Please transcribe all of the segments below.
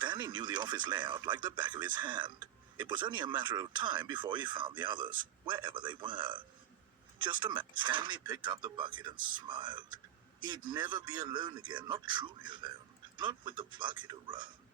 Stanley knew the office layout like the back of his hand. It was only a matter of time before he found the others, wherever they were. Just a minute. Stanley picked up the bucket and smiled. He'd never be alone again, not truly alone, not with the bucket around.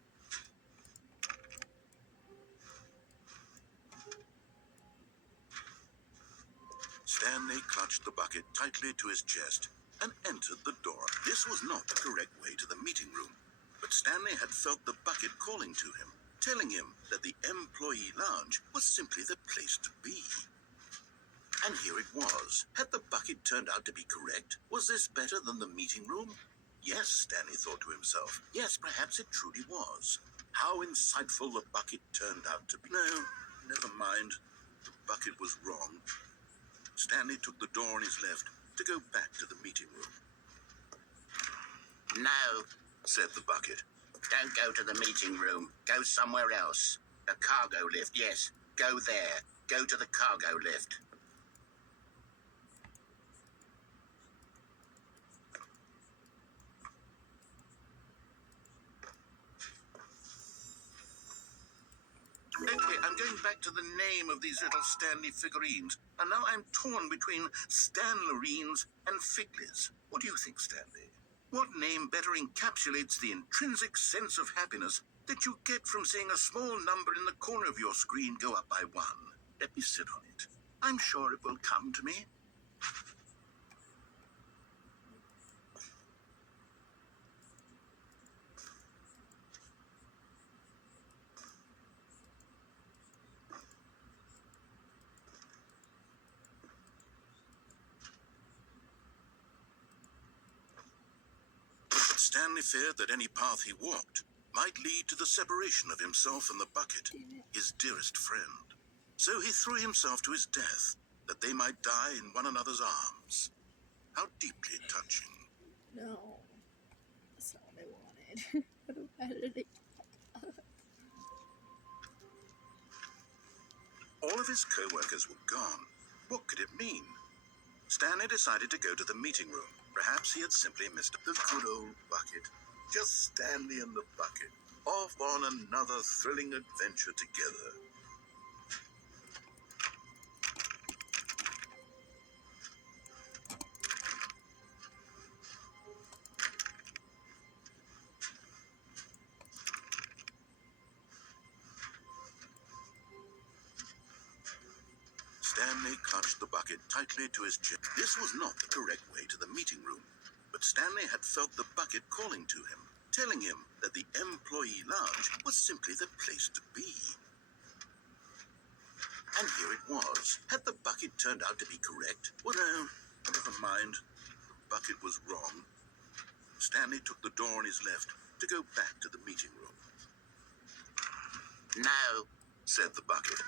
Stanley clutched the bucket tightly to his chest and entered the door. This was not the correct way to the meeting room, but Stanley had felt the bucket calling to him, telling him that the employee lounge was simply the place to be. And here it was. Had the bucket turned out to be correct? Was this better than the meeting room? Yes, Stanley thought to himself. Yes, perhaps it truly was. How insightful the bucket turned out to be. No, never mind. The bucket was wrong. Stanley took the door on his left to go back to the meeting room. No, said the bucket. don't go to the meeting room. Go somewhere else. The cargo lift, yes. Go there. Go to the cargo lift. Okay, I'm going back to the name of these little Stanley figurines, and now I'm torn between Stanlerines and Figlies. What do you think, Stanley? What name better encapsulates the intrinsic sense of happiness that you get from seeing a small number in the corner of your screen go up by one? Let me sit on it. I'm sure it will come to me. Stanley feared that any path he walked might lead to the separation of himself and the bucket, his dearest friend. So he threw himself to his death, that they might die in one another's arms. How deeply touching. No, that's not what I wanted. How did it? All of his co-workers were gone. What could it mean? Stanley decided to go to the meeting room. Perhaps he had simply missed the good old bucket. Just Stanley and the bucket, off on another thrilling adventure together. Stanley clutched the bucket tightly to his chest. This was not the correct way to the meeting room, but Stanley had felt the bucket calling to him, telling him that the employee lounge was simply the place to be. And here it was. Had the bucket turned out to be correct? Well, no, never mind. The bucket was wrong. Stanley took the door on his left to go back to the meeting room. No, said the bucket.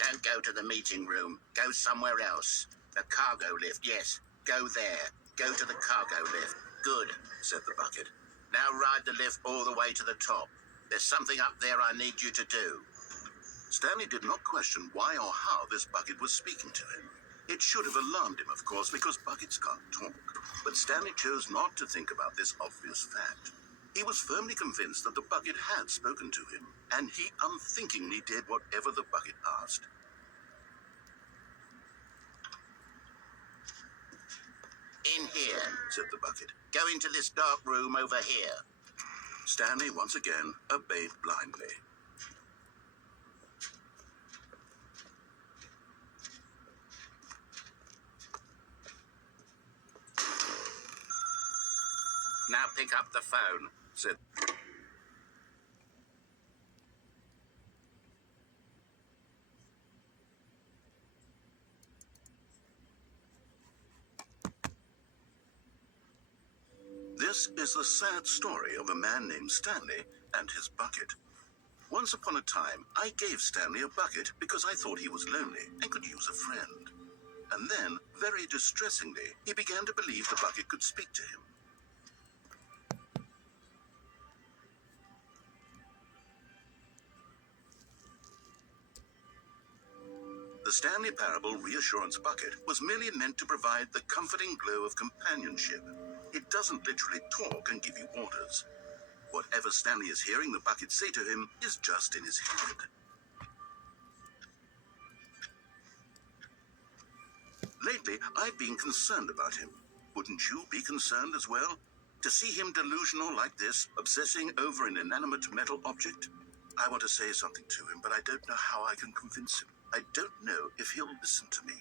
don't go to the meeting room. Go somewhere else. The cargo lift, yes. Go there. Go to the cargo lift. Good, said the bucket. Now ride the lift all the way to the top. There's something up there I need you to do. Stanley did not question why or how this bucket was speaking to him. It should have alarmed him, of course, because buckets can't talk. But Stanley chose not to think about this obvious fact. He was firmly convinced that the bucket had spoken to him, and he unthinkingly did whatever the bucket asked. In here, said the bucket. Go into this dark room over here. Stanley once again obeyed blindly. Now pick up the phone, said. This is the sad story of a man named Stanley and his bucket. Once upon a time, I gave Stanley a bucket because I thought he was lonely and could use a friend. And then, very distressingly, he began to believe the bucket could speak to him. The Stanley Parable Reassurance Bucket was merely meant to provide the comforting glow of companionship. It doesn't literally talk and give you orders. Whatever Stanley is hearing the bucket say to him is just in his head. Lately, I've been concerned about him. Wouldn't you be concerned as well? To see him delusional like this, obsessing over an inanimate metal object? I want to say something to him, but I don't know how I can convince him. I don't know if he'll listen to me.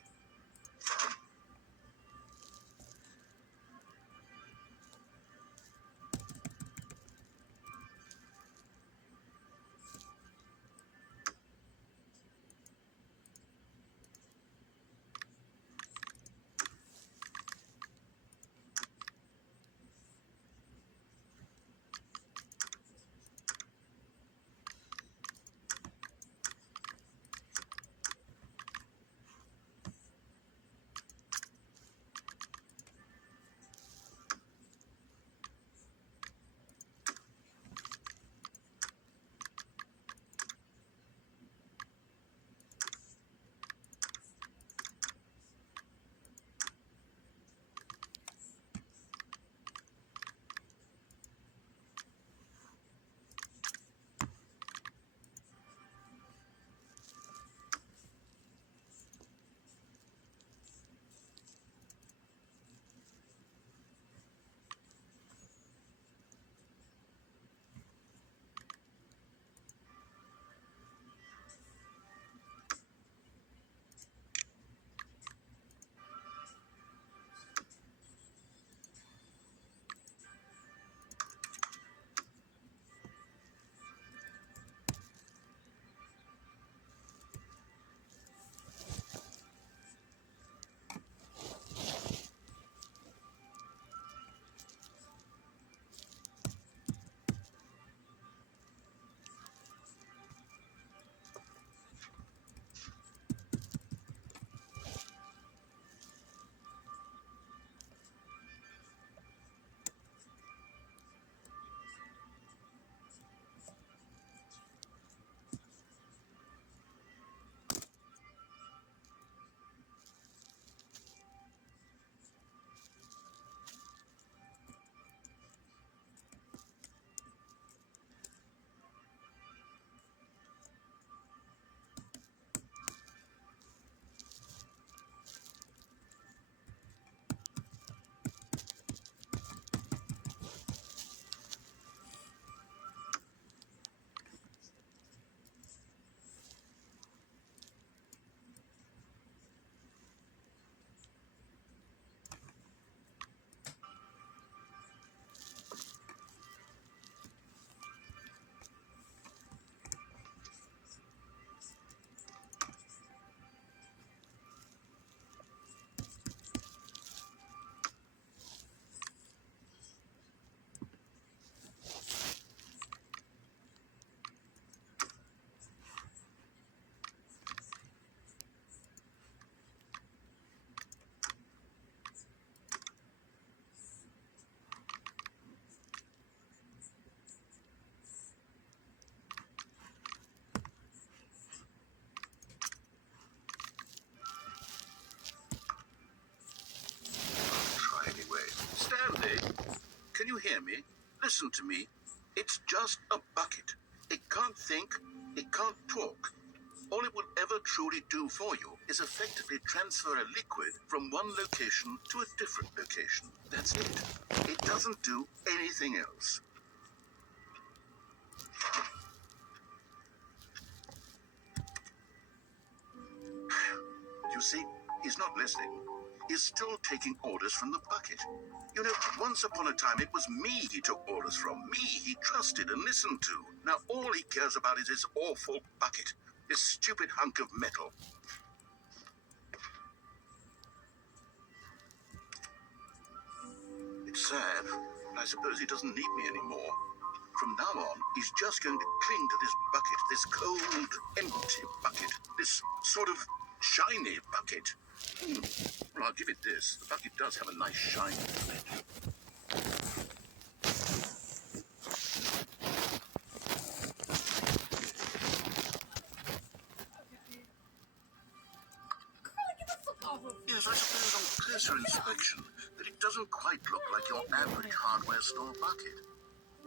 Stanley, can you hear me? Listen to me. It's just a bucket. It can't think. It can't talk. All it will ever truly do for you is effectively transfer a liquid from one location to a different location. That's it. It doesn't do anything else. You see, he's not listening. He's still taking orders from the bucket. You know, once upon a time, it was me he took orders from. Me he trusted and listened to. Now all he cares about is his awful bucket. This stupid hunk of metal. It's sad. I suppose he doesn't need me anymore. From now on, he's just going to cling to this bucket, this cold, empty bucket, this sort of shiny bucket. Well, I'll give it this. The bucket does have a nice shine to it. Yes, I suppose on closer inspection that it doesn't quite look like your average hardware store bucket.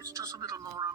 It's just a little more